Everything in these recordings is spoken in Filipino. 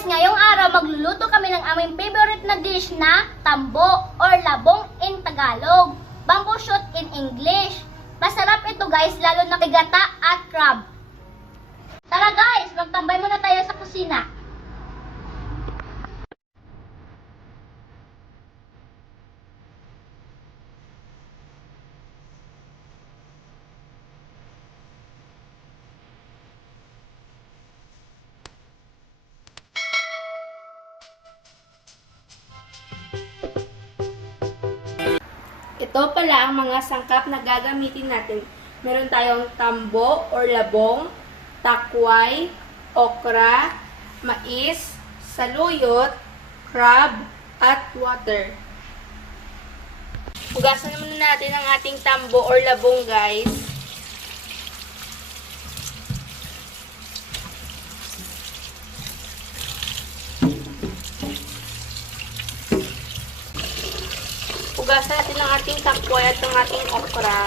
guys, ngayong araw magluluto kami ng aming favorite na dish na tambo or labong in Tagalog, bamboo shoot in English. Masarap ito guys, lalo na kay gata at crab. Tara guys, magtambay muna tayo sa kusina. Ito pala ang mga sangkap na gagamitin natin. Meron tayong tambo or labong, takway, okra, mais, saluyot, crab, at water. Hugasan muna natin ang ating tambo or labong guys. Hugasan natin ang ating takway at ang ating okra.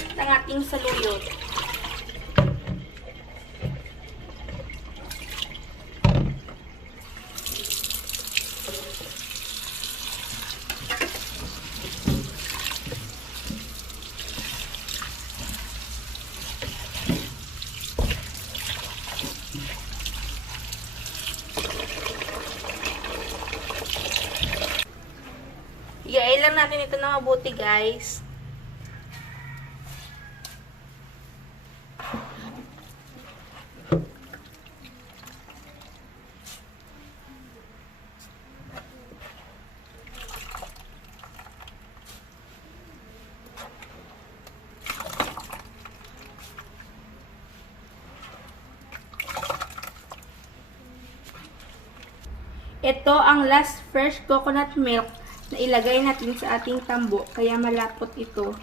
At ang ating saluyot. Igain lang natin ito na mabuti guys. Ito ang last fresh coconut milk na ilagay natin sa ating tambo, kaya malapot ito.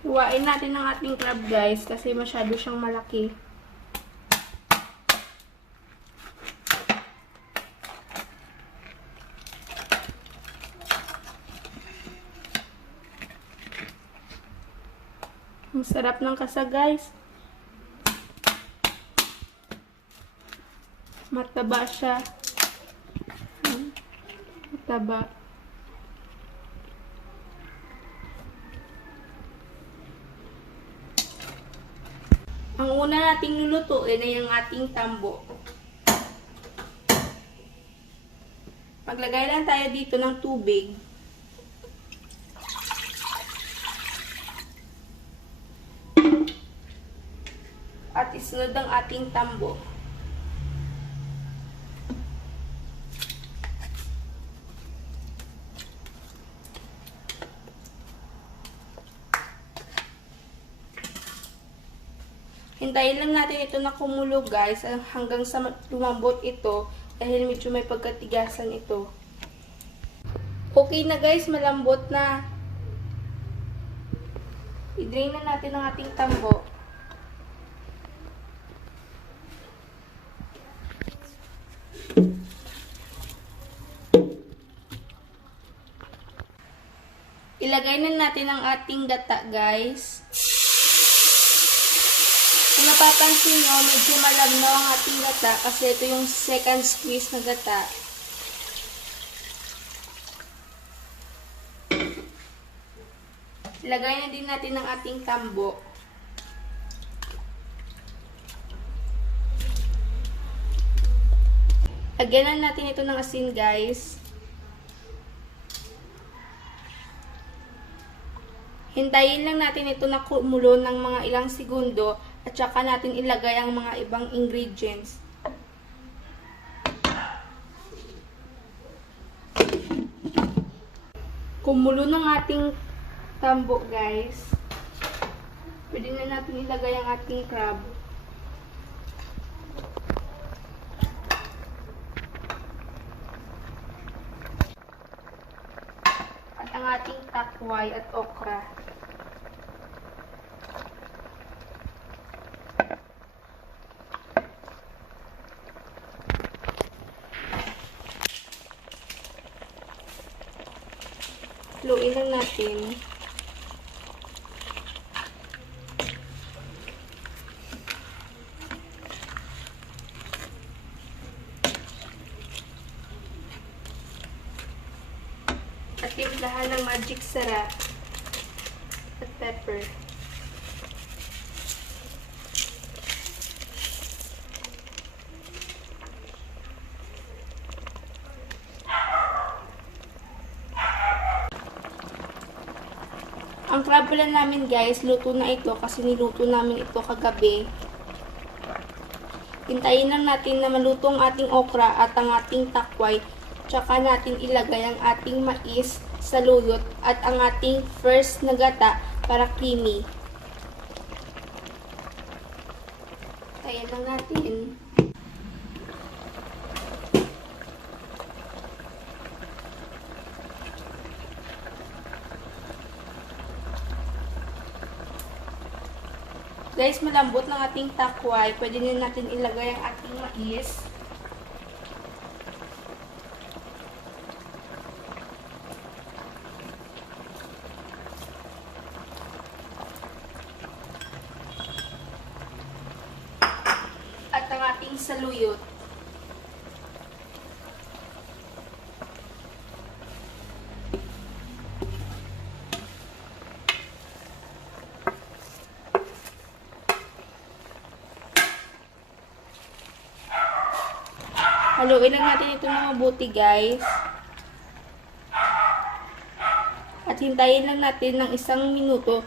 Huwain natin ang ating crab guys, kasi masyado siyang malaki. Ang sarap ng kasa guys. Mataba siya. Mataba. Ang una nating lulutuin ay ang ating tambo. Maglagay lang tayo dito ng tubig. At isunod ang ating tambo. Hintayin lang natin ito na kumulo guys hanggang sa lumambot ito dahil medyo may pagkatigasan ito. Okay na guys, malambot na. I-drain na natin ang ating tambo. Ilagay na natin ang ating gata guys. Kung napapansin nyo, medyo malabnaw ang ating gata kasi ito yung second squeeze na gata. Ilagay na din natin ang ating tambo. Lagyan natin ito ng asin guys. Hintayin lang natin ito na kumulo ng mga ilang segundo at saka natin ilagay ang mga ibang ingredients. Kumulo ng ating tambo guys. Pwede na natin ilagay ang ating crab. At ang ating takway at okra. Haluin lang natin. At timplahan ng magic sarap at pepper. Ang crab pala namin guys, luto na ito kasi niluto namin ito kagabi. Hintayin lang natin na maluto ang ating okra at ang ating takway. Tsaka natin ilagay ang ating mais sa luyot at ang ating first na gata para creamy. Hintayin lang natin. Guys, malambot ng ating takway. Pwede na natin ilagay ang ating mais. At ang ating saluyot. Haluin lang natin ito ng mabuti guys. At hintayin lang natin ng 1 minuto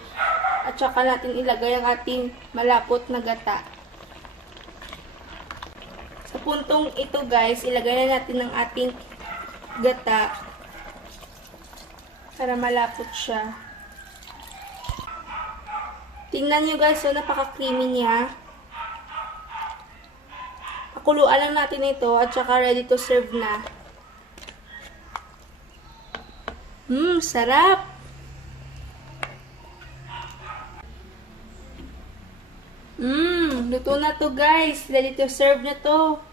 at saka natin ilagay ang ating malapot na gata. Sa puntong ito guys, ilagay na natin ang ating gata para malapot siya. Tingnan nyo guys, so napaka-creamy niya. Pakuluan lang natin ito at saka ready to serve na. Sarap! Luto na to guys. Ready to serve na to.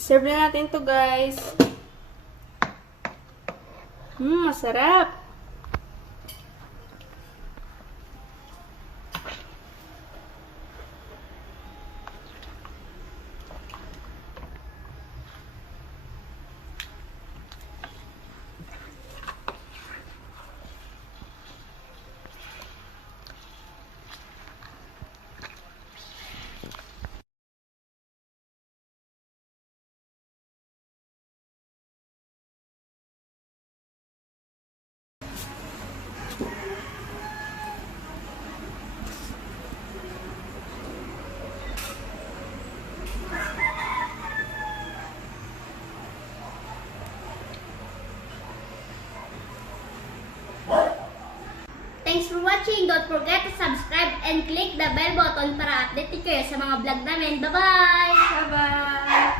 Serve na natin to guys. Masarap! Thanks for watching. Don't forget to subscribe and click the bell button para update kayo sa mga vlog namin. Bye-bye! Bye-bye!